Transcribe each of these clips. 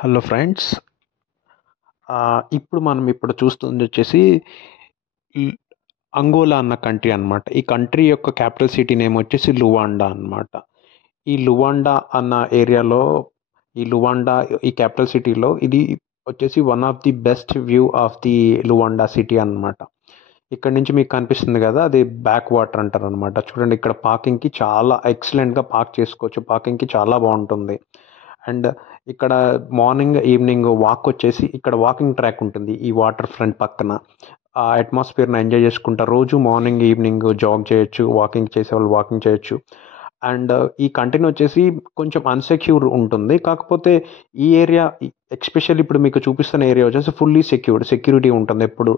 Hello friends. ఇప్పుడు చూస్తుంది వచ్చేసి ఈ అంగోలా అన్న కంట్రీ అన్నమాట. ఈ కంట్రీ యొక్క క్యాపిటల్ సిటీ నేమ్ వచ్చేసి లువాండా అన్నమాట. ఈ లువాండా అన్న ఏరియాలో ఈ క్యాపిటల్ సిటీలో ఇది వచ్చేసి one of the best view of the లువాండా city అన్నమాట. ఇక్కడ నుంచి మీకు కనిపిస్తుంది కదా, అది బ్యాక్ వాటర్ అంటారు అనమాట. చూడండి, ఇక్కడ పార్కింగ్కి చాలా ఎక్సలెంట్గా పార్క్ చేసుకోవచ్చు. పార్కింగ్కి చాలా బాగుంటుంది. అండ్ ఇక్కడ మార్నింగ్ ఈవినింగ్ వాక్ వచ్చేసి ఇక్కడ వాకింగ్ ట్రాక్ ఉంటుంది ఈ వాటర్ ఫ్రంట్ పక్కన. ఆ అట్మాస్ఫియర్ని ఎంజాయ్ చేసుకుంటా రోజు మార్నింగ్ ఈవినింగ్ జాగ్ చేయొచ్చు, వాకింగ్ చేసేవాళ్ళు వాకింగ్ చేయొచ్చు. అండ్ ఈ కంటిన్యూ వచ్చేసి కొంచెం అన్సెక్యూర్ ఉంటుంది. కాకపోతే ఈ ఏరియా ఎక్స్పెషల్లీ ఇప్పుడు మీకు చూపిస్తున్న ఏరియా వచ్చేసి ఫుల్లీ సెక్యూరిటీ ఉంటుంది. ఎప్పుడు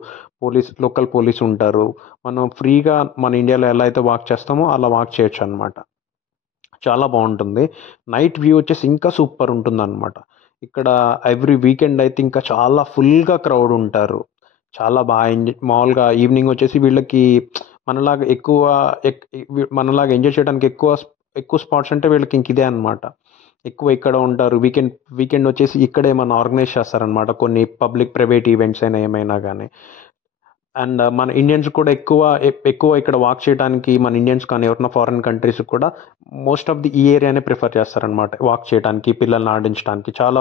లోకల్ పోలీస్ ఉంటారు. మనం ఫ్రీగా మన ఇండియాలో ఎలా అయితే వాక్ చేస్తామో అలా వాక్ చేయొచ్చు అనమాట. చాలా బాగుంటుంది. నైట్ వ్యూ వచ్చేసి ఇంకా సూపర్ ఉంటుంది అనమాట. ఇక్కడ ఎవ్రీ వీకెండ్ అయితే ఇంకా చాలా ఫుల్గా క్రౌడ్ ఉంటారు. చాలా బాగా మామూలుగా ఈవినింగ్ వచ్చేసి వీళ్ళకి మనలాగా ఎక్కువ మనలాగా ఎంజాయ్ చేయడానికి ఎక్కువ ఎక్కువ స్పాట్స్ అంటే వీళ్ళకి ఇంక ఇదే అనమాట. ఎక్కువ ఇక్కడ ఉంటారు. వీకెండ్ వచ్చేసి ఇక్కడే మన ఆర్గనైజ్ చేస్తారనమాట, కొన్ని పబ్లిక్ ప్రైవేట్ ఈవెంట్స్ అయినా ఏమైనా కానీ. అండ్ మన ఇండియన్స్ కూడా ఎక్కువ ఇక్కడ వాక్ చేయడానికి, మన ఇండియన్స్ కానీ ఎవరైనా ఫారిన్ కంట్రీస్ కూడా మోస్ట్ ఆఫ్ ది ఈ ఏరియానే ప్రిఫర్ చేస్తారనమాట వాక్ చేయడానికి, పిల్లల్ని ఆడించడానికి. చాలా